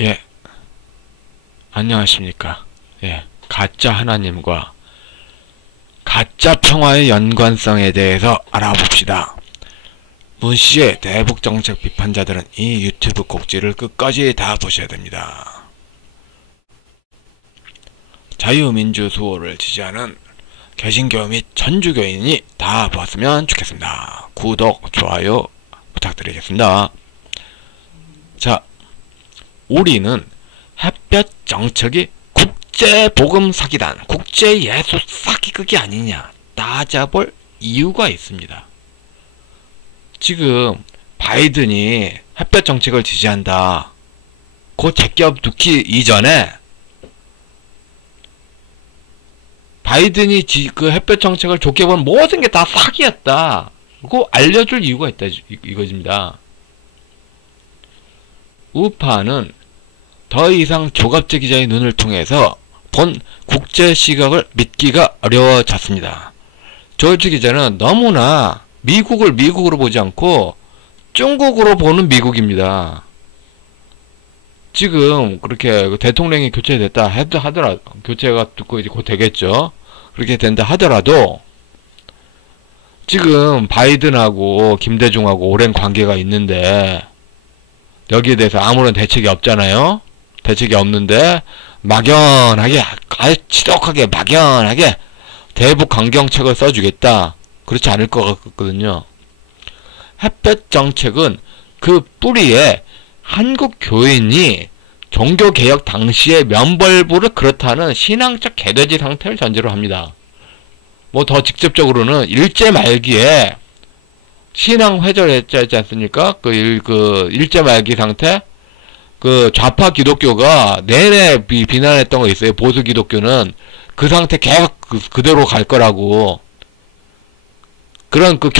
예, 안녕하십니까. 예, 가짜 하나님과 가짜 평화의 연관성에 대해서 알아봅시다. 문씨의 대북정책 비판자들은 이 유튜브 곡지를 끝까지 다 보셔야 됩니다. 자유민주 수호를 지지하는 개신교 및 천주교인이 다 보았으면 좋겠습니다. 구독, 좋아요 부탁드리겠습니다. 자, 우리는 햇볕 정책이 국제복음사기단, 국제예수 사기극이 아니냐 따져볼 이유가 있습니다. 지금 바이든이 햇볕 정책을 지지한다, 그 제껴 두기 이전에 바이든이 그 햇볕 정책을 좋게 본 모든 게 다 사기였다, 그거 알려줄 이유가 있다 이것입니다. 우파는 더 이상 조갑재 기자의 눈을 통해서 본 국제 시각을 믿기가 어려워졌습니다. 조갑재 기자는 너무나 미국을 미국으로 보지 않고 중국으로 보는 미국입니다. 지금 그렇게 대통령이 교체됐다 하더라도, 교체가 듣고 이제 곧 되겠죠. 그렇게 된다 하더라도 지금 바이든하고 김대중하고 오랜 관계가 있는데 여기에 대해서 아무런 대책이 없잖아요. 대책이 없는데 막연하게, 아주 지독하게 막연하게 대북 강경책을 써주겠다, 그렇지 않을 것 같거든요. 햇볕 정책은 그 뿌리에 한국 교인이 종교개혁 당시의 면벌부를 그렇다는 신앙적 개돼지 상태를 전제로 합니다. 뭐 더 직접적으로는 일제 말기에 신앙 회절했지 않습니까? 그 일제 말기 상태, 그 좌파 기독교가 내내 비난했던 거 있어요. 보수 기독교는 그 상태 계속 그대로 갈 거라고. 그런 그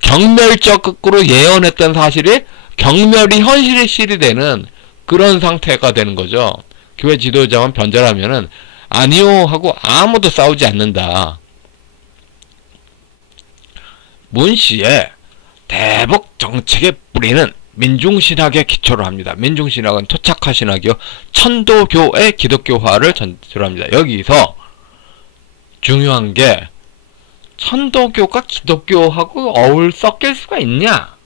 경멸적으로 예언했던 사실이 경멸이 현실이 되는 그런 상태가 되는 거죠. 교회 지도자만 변절하면은 아니요 하고 아무도 싸우지 않는다. 문씨의 대북 정책의 뿌리는 민중신학에 기초로 합니다. 민중신학은 토착화 신학이요, 천도교의 기독교화를 전제로 합니다. 여기서 중요한 게, 천도교가 기독교하고 섞일 수가 있냐,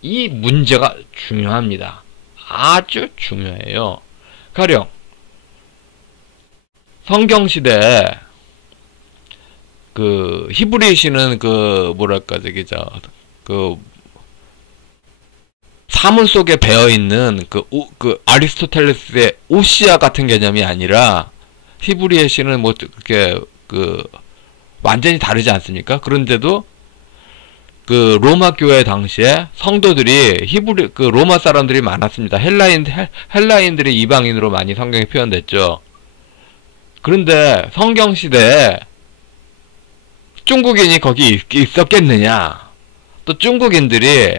이 문제가 중요합니다. 아주 중요해요. 가령 성경시대에 그 히브리시는 그 뭐랄까 그 사물 속에 배어있는 그 아리스토텔레스의 오시아 같은 개념이 아니라, 히브리의 시는 뭐 그렇게 완전히 다르지 않습니까? 그런데도 그 로마 교회 당시에 성도들이 그 로마 사람들이 많았습니다. 헬라인들이 이방인으로 많이 성경에 표현됐죠. 그런데 성경 시대에 중국인이 거기 있었겠느냐? 또 중국인들이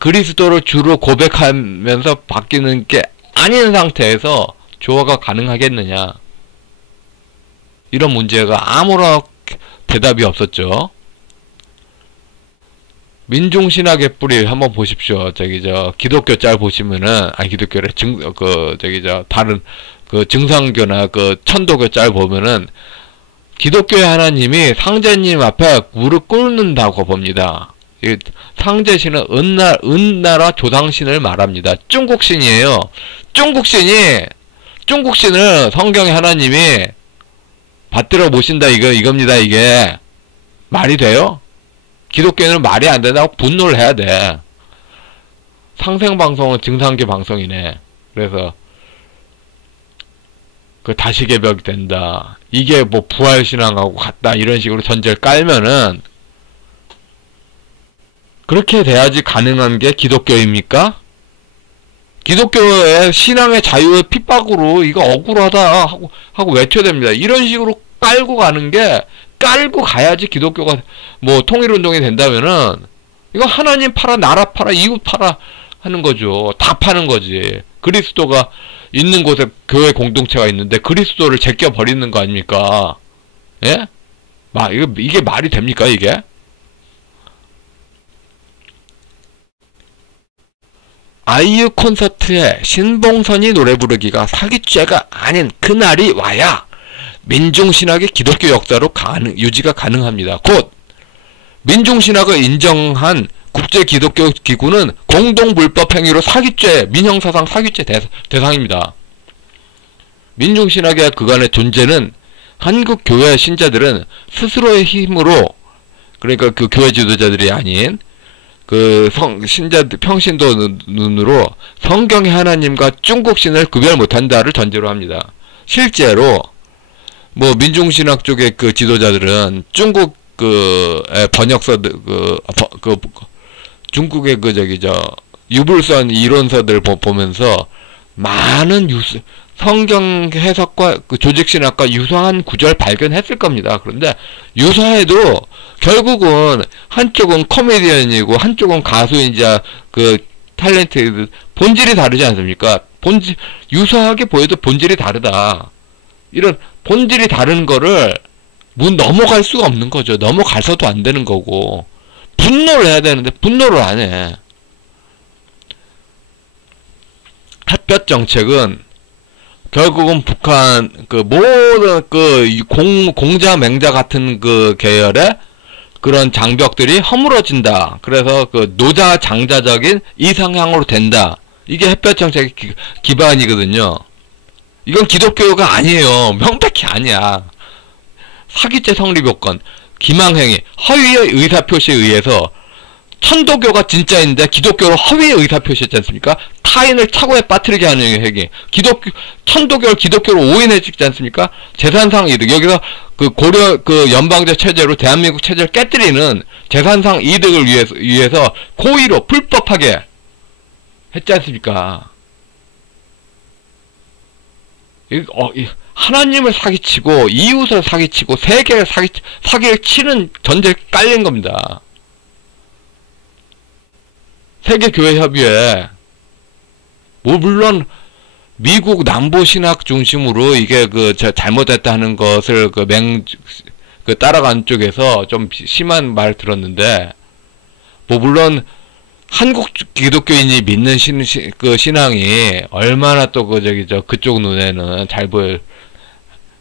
그리스도를 주로 고백하면서 바뀌는 게 아닌 상태에서 조화가 가능하겠느냐? 이런 문제가 아무런 대답이 없었죠. 민중신학의 뿌리 한번 보십시오. 기독교 짤 보시면은, 아니 기독교래, 다른 증상교나 천도교 짤 보면은 기독교의 하나님이 상제님 앞에 무릎 꿇는다고 봅니다. 상제신은 은나라 조상신을 말합니다. 중국신이에요. 중국신을 성경의 하나님이 받들어 모신다, 이겁니다. 이게 말이 돼요? 기독교는 말이 안 된다고 분노를 해야 돼. 상생방송은 증상교 방송이네. 그래서 다시개벽이 된다, 이게 뭐 부활신앙하고 같다, 이런 식으로 전제를 깔면은 그렇게 돼야지 가능한 게 기독교입니까? 기독교의 신앙의 자유의 핍박으로 이거 억울하다 하고 외쳐야 됩니다. 이런 식으로 깔고 가야지 기독교가 뭐 통일운동이 된다면은, 이거 하나님 팔아, 나라 팔아, 이웃 팔아 하는 거죠. 다 파는 거지. 그리스도가 있는 곳에 교회 공동체가 있는데 그리스도를 제껴 버리는 거 아닙니까? 예? 이게 말이 됩니까, 이게? 아이유 콘서트에 신봉선이 노래 부르기가 사기죄가 아닌 그날이 와야 민중신학의 기독교 역사로 유지가 가능합니다. 곧 민중신학을 인정한 국제기독교기구는 공동불법행위로 사기죄, 민형사상 사기죄 대상입니다. 민중신학의 그간의 존재는 한국 교회 신자들은 스스로의 힘으로, 그러니까 그 교회 지도자들이 아닌 그 신자들 평신도 눈으로 성경의 하나님과 중국신을 구별 못한다를 전제로 합니다. 실제로 뭐 민중신학 쪽의 그 지도자들은 중국 그 번역서들 중국의 유불선 이론서들 보면서 많은 성경 해석과 그 조직신학과 유사한 구절 발견했을 겁니다. 그런데 유사해도 결국은 한쪽은 코미디언이고 한쪽은 가수이자 그 탤런트, 본질이 다르지 않습니까? 유사하게 보여도 본질이 다르다. 이런 본질이 다른 거를 넘어갈 수가 없는 거죠. 넘어가서도 안 되는 거고. 분노를 해야 되는데 분노를 안 해. 햇볕 정책은 결국은 북한 그 모든 그 공자 맹자 같은 그 계열의 그런 장벽들이 허물어진다. 그래서 그 노자 장자적인 이상향으로 된다. 이게 햇볕 정책의 기반이거든요. 이건 기독교가 아니에요. 명백히 아니야. 사기죄 성립 요건, 기망행위, 허위의 의사표시에 의해서 천도교가 진짜인데 기독교로 허위의 의사표시했지 않습니까? 타인을 착오에 빠뜨리게 하는 행위. 천도교를 기독교로 오인해주지 않습니까? 재산상 이득. 여기서 그 그 연방제 체제로 대한민국 체제를 깨뜨리는 재산상 이득을 위해서 고의로 불법하게 했지 않습니까? 하나님을 사기치고 이웃을 사기치고 세계를 사기를 치는 전제에 깔린 겁니다. 세계교회협의회, 뭐 물론 미국 남부신학 중심으로 이게 그 잘못됐다 하는 것을 그 따라간 쪽에서 좀 심한 말 들었는데, 뭐 물론 한국 기독교인이 믿는 신앙이 얼마나 또 그쪽 눈에는 잘 보여.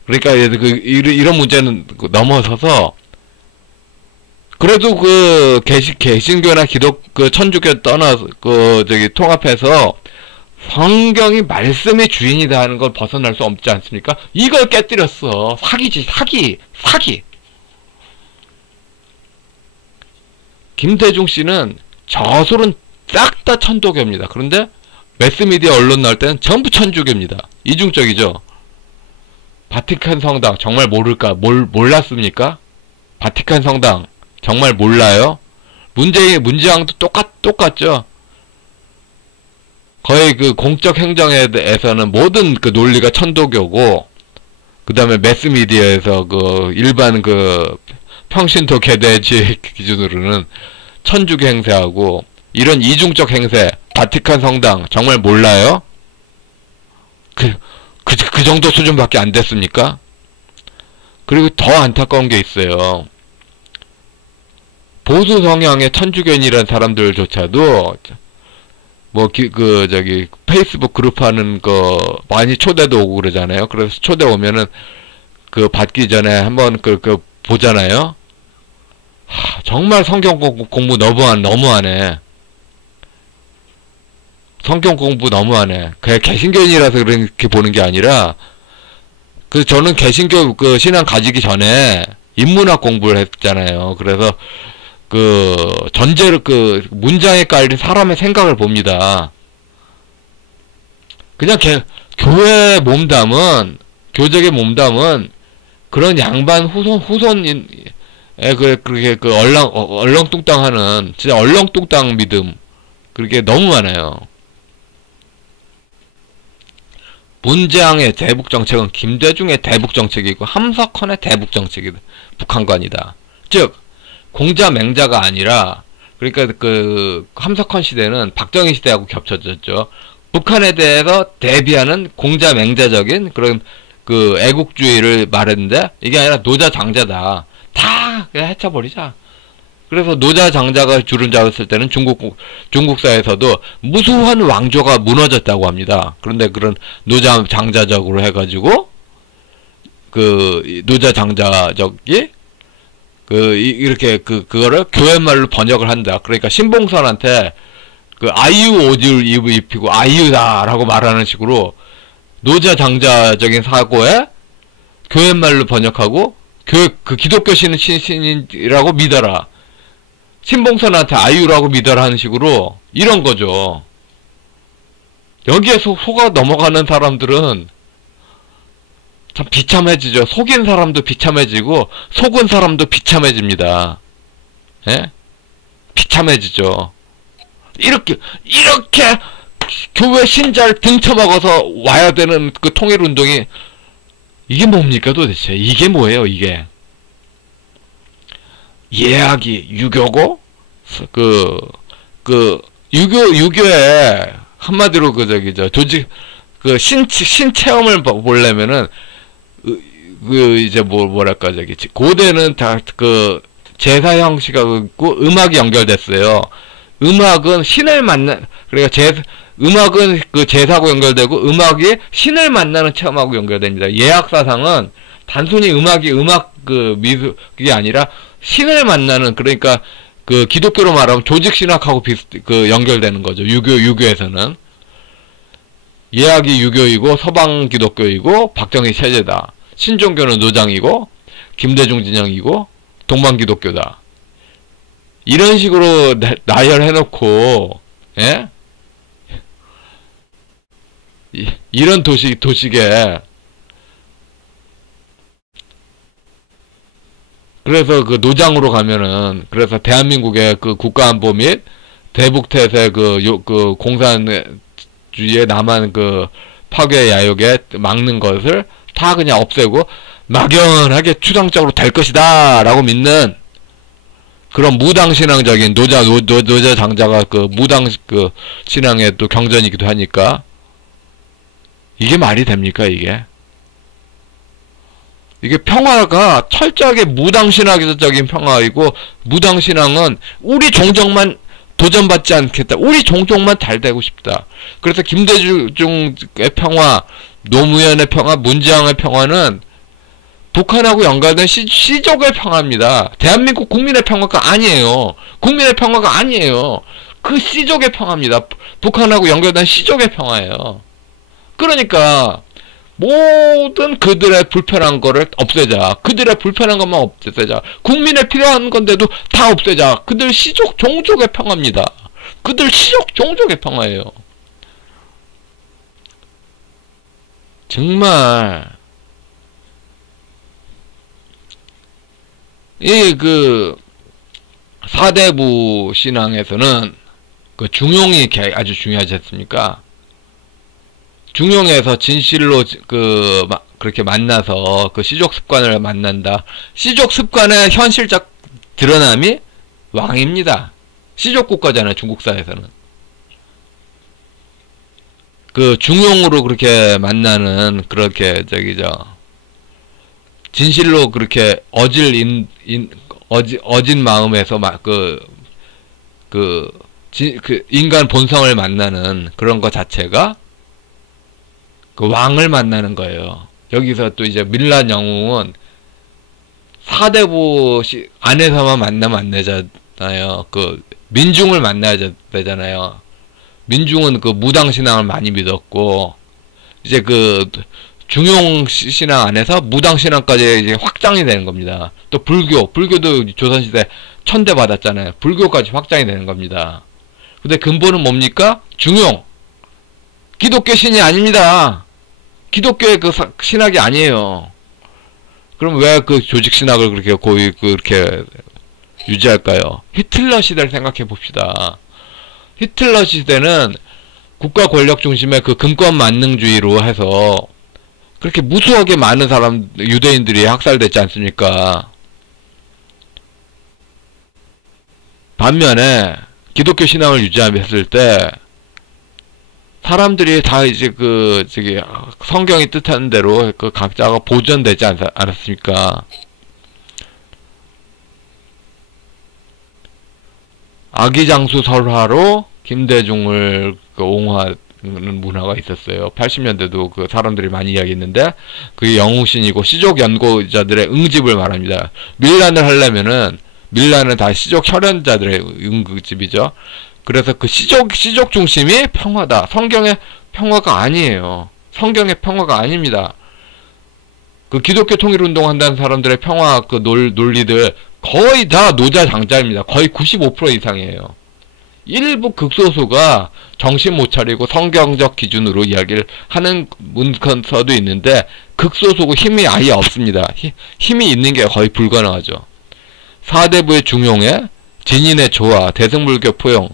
그러니까 이런 문제는 넘어서서 그래도 그 개신교나 천주교 떠나서 통합해서 성경이 말씀의 주인이다 하는 걸 벗어날 수 없지 않습니까? 이걸 깨뜨렸어. 사기지, 사기. 김대중 씨는 저술은 싹 다 천도교입니다. 그런데 매스미디어 언론 나올 때는 전부 천주교입니다. 이중적이죠. 바티칸 성당 정말 몰랐습니까? 바티칸 성당 정말 몰라요? 문제양도 똑같죠? 거의 그 공적 행정에서는 모든 그 논리가 천도교고, 그 다음에 매스미디어에서 그 일반 그 평신도 개대지 기준으로는 천주교 행세하고, 이런 이중적 행세, 바티칸 성당 정말 몰라요? 그 정도 수준밖에 안 됐습니까? 그리고 더 안타까운 게 있어요. 보수 성향의 천주교인이라는 사람들조차도 뭐 페이스북 그룹 하는 거 많이 초대도 오고 그러잖아요. 그래서 초대 오면은 그 받기 전에 한번 그 보잖아요. 정말 성경 공부 너무하네. 성경 공부 너무하네. 그냥 개신교인이라서 그렇게 보는 게 아니라, 저는 개신교 그 신앙 가지기 전에 인문학 공부를 했잖아요. 그래서 전제로 문장에 깔린 사람의 생각을 봅니다. 그냥 교회 몸담은, 교적의 몸담은 그런 양반 후손인, 그렇게 얼렁뚱땅 하는, 진짜 얼렁뚱땅 믿음. 그렇게 너무 많아요. 문재앙의 대북정책은 김대중의 대북정책이고 함석헌의 대북정책이다. 북한관이다. 즉 공자 맹자가 아니라, 그러니까 함석헌 시대는 박정희 시대하고 겹쳐졌죠. 북한에 대해서 대비하는 공자 맹자적인 그런 애국주의를 말했는데, 이게 아니라 노자 장자다. 다 그냥 해쳐버리자. 그래서 노자 장자가 주름 잡았을 때는 중국사에서도 무수한 왕조가 무너졌다고 합니다. 그런데 그런 노자 장자적으로 해가지고 그 노자 장자적이 이렇게 그거를 교회말로 번역을 한다. 그러니까 신봉선한테 그 아이유 옷을 입히고 아이유다라고 말하는 식으로 노자 장자적인 사고에 교회말로 번역하고 그 기독교 신이라고 믿어라. 신봉선한테 아이유라고 믿어라 하는 식으로 이런 거죠. 여기에 속아 넘어가는 사람들은 참 비참해지죠. 속인 사람도 비참해지고 속은 사람도 비참해집니다. 예? 비참해지죠. 이렇게 교회 신자를 등쳐먹어서 와야 되는 그 통일운동이 이게 뭡니까 도대체? 이게 뭐예요 이게? 예약이 유교고 유교에 한마디로 조직 신체험을 보려면은 이제 뭐랄까 고대는 다 제사 형식하고 있고 음악이 연결됐어요. 음악은 신을 그러니까 음악은 제사하고 연결되고 음악이 신을 만나는 체험하고 연결됩니다. 예약 사상은 단순히 음악 미술이 아니라 신을 만나는, 그러니까 기독교로 말하면 조직 신학하고 연결되는 거죠. 유교에서는 예약이 유교이고 서방 기독교이고 박정희 체제다. 신종교는 노장이고 김대중 진영이고 동방 기독교다. 이런 식으로 나열해놓고, 예? 이런 도식에, 그래서 노장으로 가면은, 그래서 대한민국의 국가안보 및 대북태세 공산주의의 남한 파괴 야욕에 막는 것을 다 그냥 없애고 막연하게 추상적으로 될 것이다 라고 믿는 그런 무당신앙적인 노자 장자가 무당 신앙의 또 경전이기도 하니까 이게 말이 됩니까 이게? 이게 평화가 철저하게 무당신학적인 평화이고, 무당신앙은 우리 종족만 도전받지 않겠다. 우리 종족만 잘 되고 싶다. 그래서 김대중의 평화, 노무현의 평화, 문재왕의 평화는 북한하고 연관된 시족의 평화입니다. 대한민국 국민의 평화가 아니에요. 국민의 평화가 아니에요. 그 시족의 평화입니다. 북한하고 연결된 시족의 평화예요. 그러니까 모든 그들의 불편한 거를 없애자. 그들의 불편한 것만 없애자. 국민에 필요한 건데도 다 없애자. 그들 시족 종족의 평화입니다. 그들 시족 종족의 평화예요. 정말 이 사대부 신앙에서는 중용이 아주 중요하지 않습니까? 중용에서 진실로 그렇게 만나서 시족 습관을 만난다. 시족 습관의 현실적 드러남이 왕입니다. 시족 국가잖아요, 중국사에서는. 중용으로 그렇게 만나는, 그렇게 진실로 그렇게 어진 마음에서 인간 본성을 만나는 그런 것 자체가 왕을 만나는 거예요. 여기서 또 이제 밀란 영웅은 사대부 안에서만 만나면 안 되잖아요. 민중을 만나야 되잖아요. 민중은 무당신앙을 많이 믿었고, 이제 중용 신앙 안에서 무당신앙까지 이제 확장이 되는 겁니다. 또 불교도 조선시대 천대 받았잖아요. 불교까지 확장이 되는 겁니다. 근데 근본은 뭡니까? 중용. 기독교 신이 아닙니다. 기독교의 신학이 아니에요. 그럼 왜 조직 신학을 그렇게 유지할까요? 히틀러 시대를 생각해 봅시다. 히틀러 시대는 국가 권력 중심의 금권 만능주의로 해서 그렇게 무수하게 많은 유대인들이 학살됐지 않습니까? 반면에 기독교 신앙을 유지했을 때 사람들이 다 이제 성경이 뜻하는 대로 각자가 보존되지 않았습니까? 아기장수 설화로 김대중을 옹호하는 문화가 있었어요. 80년대도 그 사람들이 많이 이야기했는데 그게 영웅신이고 시족 연구자들의 응집을 말합니다. 밀란을 하려면은 밀란은 다 시족 혈연자들의 응집이죠. 그래서 그 시족 중심이 평화다. 성경의 평화가 아니에요. 성경의 평화가 아닙니다. 그 기독교 통일운동 한다는 사람들의 평화 그 논리들 거의 다 노자장자입니다. 거의 95% 이상이에요. 일부 극소수가 정신 못 차리고 성경적 기준으로 이야기를 하는 문서도 있는데 극소수고 힘이 아예 없습니다. 힘이 있는 게 거의 불가능하죠. 사대부의 중용에 진인의 조화, 대승불교 포용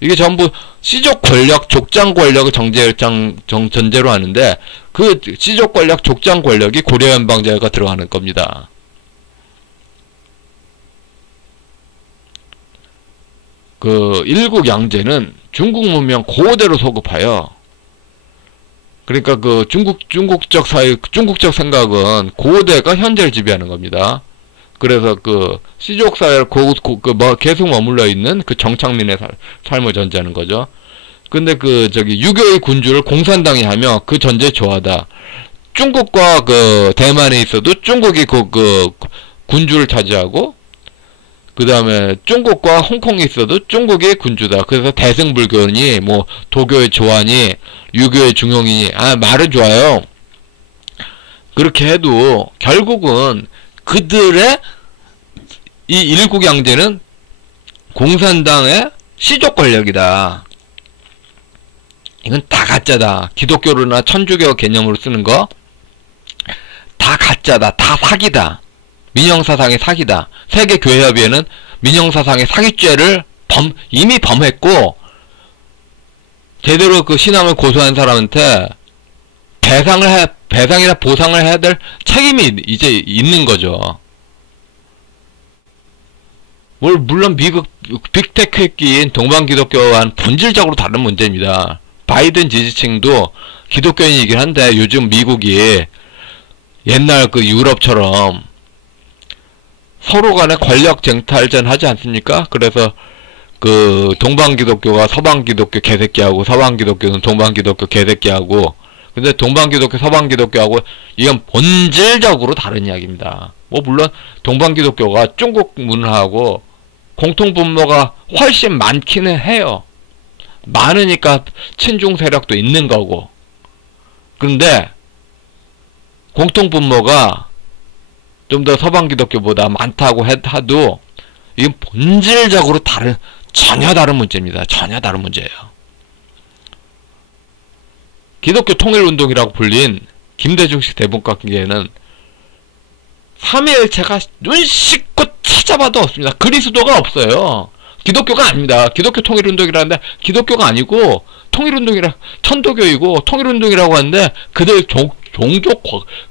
이게 전부 시족 권력, 족장 권력을 전제로 하는데 그 시족 권력, 족장 권력이 고려연방제가 들어가는 겁니다. 그 일국양제는 중국 문명 그대로 소급하여 그러니까 그 중국적 생각은 고대가 현재를 지배하는 겁니다. 그래서 그 시족 사회를 계속 머물러 있는 그 정착민의 삶을 전제하는 거죠. 근데 그 유교의 군주를 공산당이 하며 그 전제 좋아하다. 중국과 그 대만에 있어도 중국이 그 군주를 차지하고 그 다음에 중국과 홍콩에 있어도 중국이 군주다. 그래서 대승불교니 뭐 도교의 조안이 유교의 중용이니 말은 좋아요. 그렇게 해도 결국은 그들의 이 일국양제는 공산당의 시족 권력이다. 이건 다 가짜다. 기독교나 천주교 개념으로 쓰는 거 다 가짜다. 다 사기다. 민영사상의 사기다. 세계교회협의회는 민영사상의 사기죄를 이미 범했고 제대로 그 신앙을 고수한 사람한테 배상이나 보상을 해야 될 책임이 이제 있는 거죠. 물론 미국 빅테크에 끼인 동방기독교와는 본질적으로 다른 문제입니다. 바이든 지지층도 기독교인이긴 한데 요즘 미국이 옛날 그 유럽처럼 서로 간에 권력 쟁탈전 하지 않습니까? 그래서 그 동방기독교가 서방기독교 개새끼하고 서방기독교는 동방기독교 개새끼하고 근데 동방기독교 서방기독교하고 이건 본질적으로 다른 이야기입니다. 뭐 물론 동방기독교가 중국 문화하고 공통분모가 훨씬 많기는 해요. 많으니까 친중 세력도 있는 거고 그런데 공통분모가 좀 더 서방기독교보다 많다고 해도 이건 본질적으로 전혀 다른 문제입니다. 전혀 다른 문제예요. 기독교 통일운동이라고 불린 김대중식 대북관계는 삼위일체가 눈 씻고 찾아봐도 없습니다. 그리스도가 없어요. 기독교가 아닙니다. 기독교 통일운동이라는데 기독교가 아니고 통일운동이라 천도교이고 통일운동이라고 하는데 그들 종족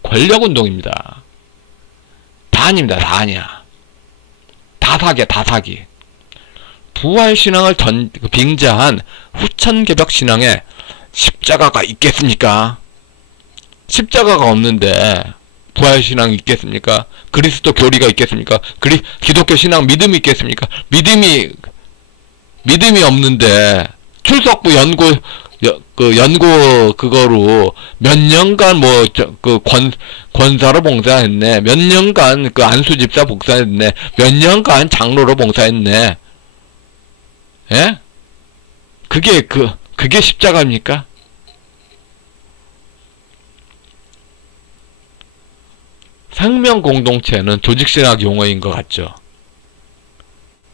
권력운동입니다. 다 아닙니다. 다 아니야. 다 사기야. 다 사기. 부활신앙을 빙자한 후천개벽신앙에 십자가가 있겠습니까? 십자가가 없는데 부활신앙이 있겠습니까? 그리스도 교리가 있겠습니까? 기독교 신앙 믿음이 있겠습니까? 믿음이 없는데 출석부 연고 그거로 몇 년간 권사로 봉사했네. 몇 년간 그 안수집사 봉사했네. 몇 년간 장로로 봉사했네. 예? 그게 십자가입니까? 생명공동체는 조직신학 용어인 것 같죠?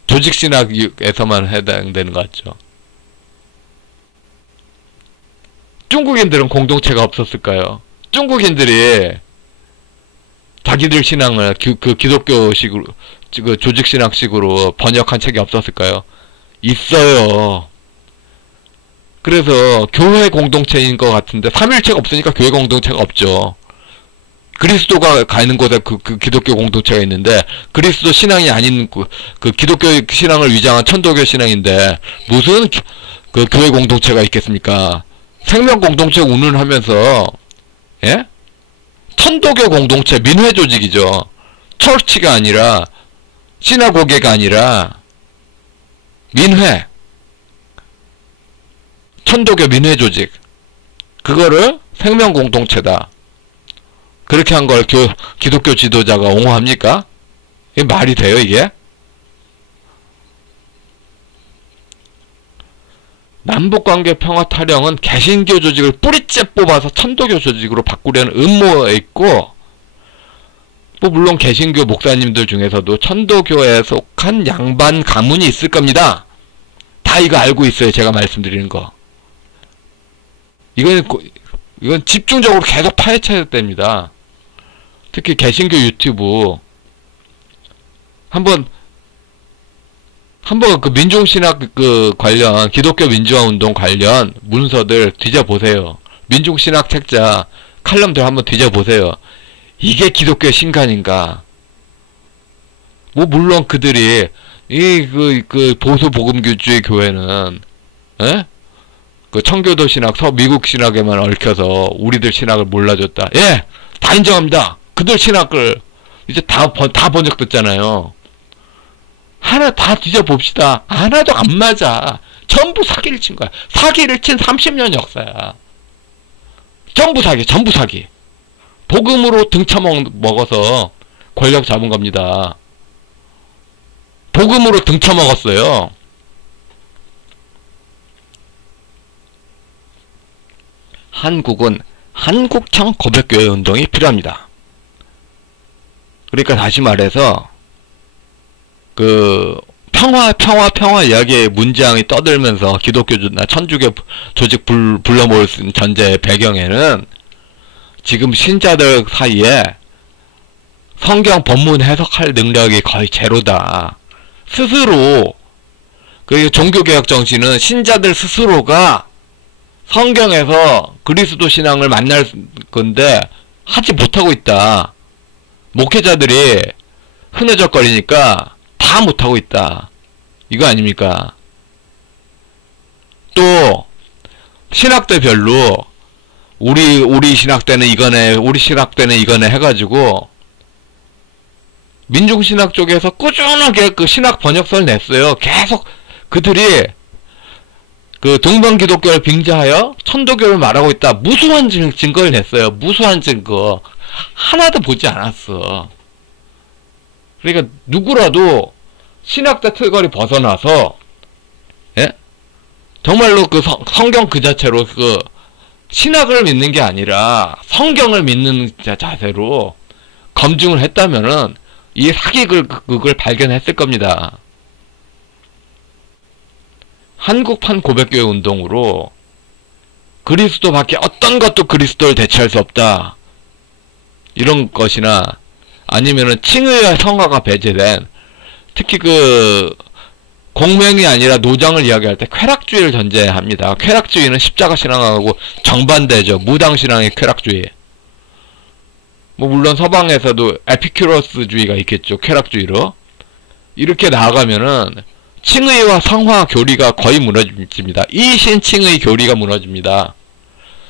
조직신학에서만 해당되는 것 같죠? 중국인들은 공동체가 없었을까요? 중국인들이 자기들 신앙을 그 기독교식으로 그 조직신학식으로 번역한 책이 없었을까요? 있어요. 그래서 교회 공동체인 것 같은데 삼일체가 없으니까 교회 공동체가 없죠. 그리스도가 가는 곳에 그 기독교 공동체가 있는데 그리스도 신앙이 아닌 그 기독교 신앙을 위장한 천도교 신앙인데 무슨 그 교회 공동체가 있겠습니까? 생명 공동체 운운하면서 예? 천도교 공동체 민회 조직이죠. 철치가 아니라 시나고게가 아니라 민회, 천도교 민회 조직, 그거를 생명공동체다. 그렇게 한 걸 기독교 지도자가 옹호합니까? 이게 말이 돼요, 이게? 남북관계 평화 타령은 개신교 조직을 뿌리째 뽑아서 천도교 조직으로 바꾸려는 음모에 있고, 뭐 물론 개신교 목사님들 중에서도 천도교에 속한 양반 가문이 있을 겁니다. 다 이거 알고 있어요, 제가 말씀드리는 거. 이건 집중적으로 계속 파헤쳐야 됩니다. 특히 개신교 유튜브 한번 그 민중신학 관련 기독교 민주화 운동 관련 문서들 뒤져보세요. 민중신학 책자 칼럼들 한번 뒤져보세요. 이게 기독교의 신간인가? 뭐 물론 그들이 그 보수 복음주의 교회는 그 청교도 신학, 미국 신학에만 얽혀서 우리들 신학을 몰라줬다. 예, 다 인정합니다. 그들 신학을 이제 다 번역됐잖아요. 하나 다 뒤져봅시다. 하나도 안 맞아. 전부 사기를 친 거야. 사기를 친 30년 역사야. 전부 사기. 복음으로 등쳐먹어서 권력 잡은 겁니다. 복음으로 등쳐먹었어요. 한국은 한국형 고백교회 운동이 필요합니다. 그러니까 다시 말해서 그 평화 이야기의 문장이 떠들면서 기독교나 천주교 조직 불러 모을 수 있는 전제의 배경에는 지금 신자들 사이에 성경 본문 해석할 능력이 거의 제로다. 스스로 그 종교개혁 정신은 신자들 스스로가 성경에서 그리스도 신앙을 만날 건데 하지 못하고 있다. 목회자들이 흐느적거리니까 다 못하고 있다. 이거 아닙니까? 또 신학대별로 우리 신학대는 이거네, 우리 신학대는 이거네 해가지고 민중신학 쪽에서 꾸준하게 그 신학 번역서를 냈어요. 계속 그들이 그 동방기독교를 빙자하여 천도교를 말하고 있다. 무수한 증거를 냈어요. 무수한 증거. 하나도 보지 않았어. 그러니까 누구라도 신학대 틀거리 벗어나서 정말로 그 성경 그 자체로 그 신학을 믿는 게 아니라 성경을 믿는 자세로 검증을 했다면은 이 사기극을 발견했을 겁니다. 한국판 고백교회 운동으로 그리스도밖에 어떤 것도 그리스도를 대체할 수 없다. 이런 것이나 아니면은 칭의와 성화가 배제된 특히 그 공명이 아니라 노장을 이야기할 때 쾌락주의를 전제합니다. 쾌락주의는 십자가 신앙하고 정반대죠. 무당신앙의 쾌락주의. 뭐 물론 서방에서도 에피큐러스주의가 있겠죠. 쾌락주의로. 이렇게 나아가면은 칭의와 성화 교리가 거의 무너집니다. 이신칭의 교리가 무너집니다.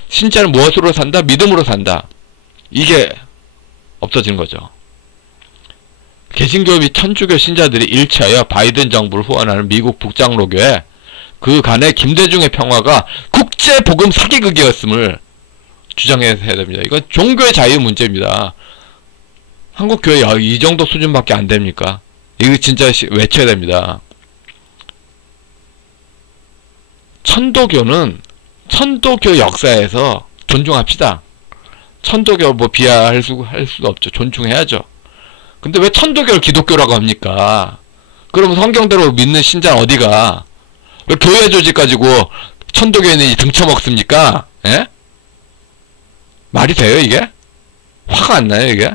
신자는 무엇으로 산다? 믿음으로 산다. 이게 없어진 거죠. 개신교 및 천주교 신자들이 일치하여 바이든 정부를 후원하는 미국 북장로교회 그 간의 김대중의 평화가 국제복음 사기극이었음을 주장해야 됩니다. 이건 종교의 자유 문제입니다. 한국교회 이 정도 수준밖에 안 됩니까? 이거 진짜 외쳐야 됩니다. 천도교는 천도교 역사에서 존중합시다. 천도교 뭐 비하할 수도 없죠. 존중해야죠. 근데 왜 천도교를 기독교라고 합니까? 그러면 성경대로 믿는 신자는 어디가? 왜 교회 조직 가지고 천도교인이 등쳐먹습니까? 예? 말이 돼요, 이게? 화가 안 나요, 이게?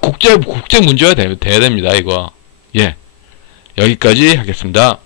국제 문제가 돼야 됩니다, 이거. 예. 여기까지 하겠습니다.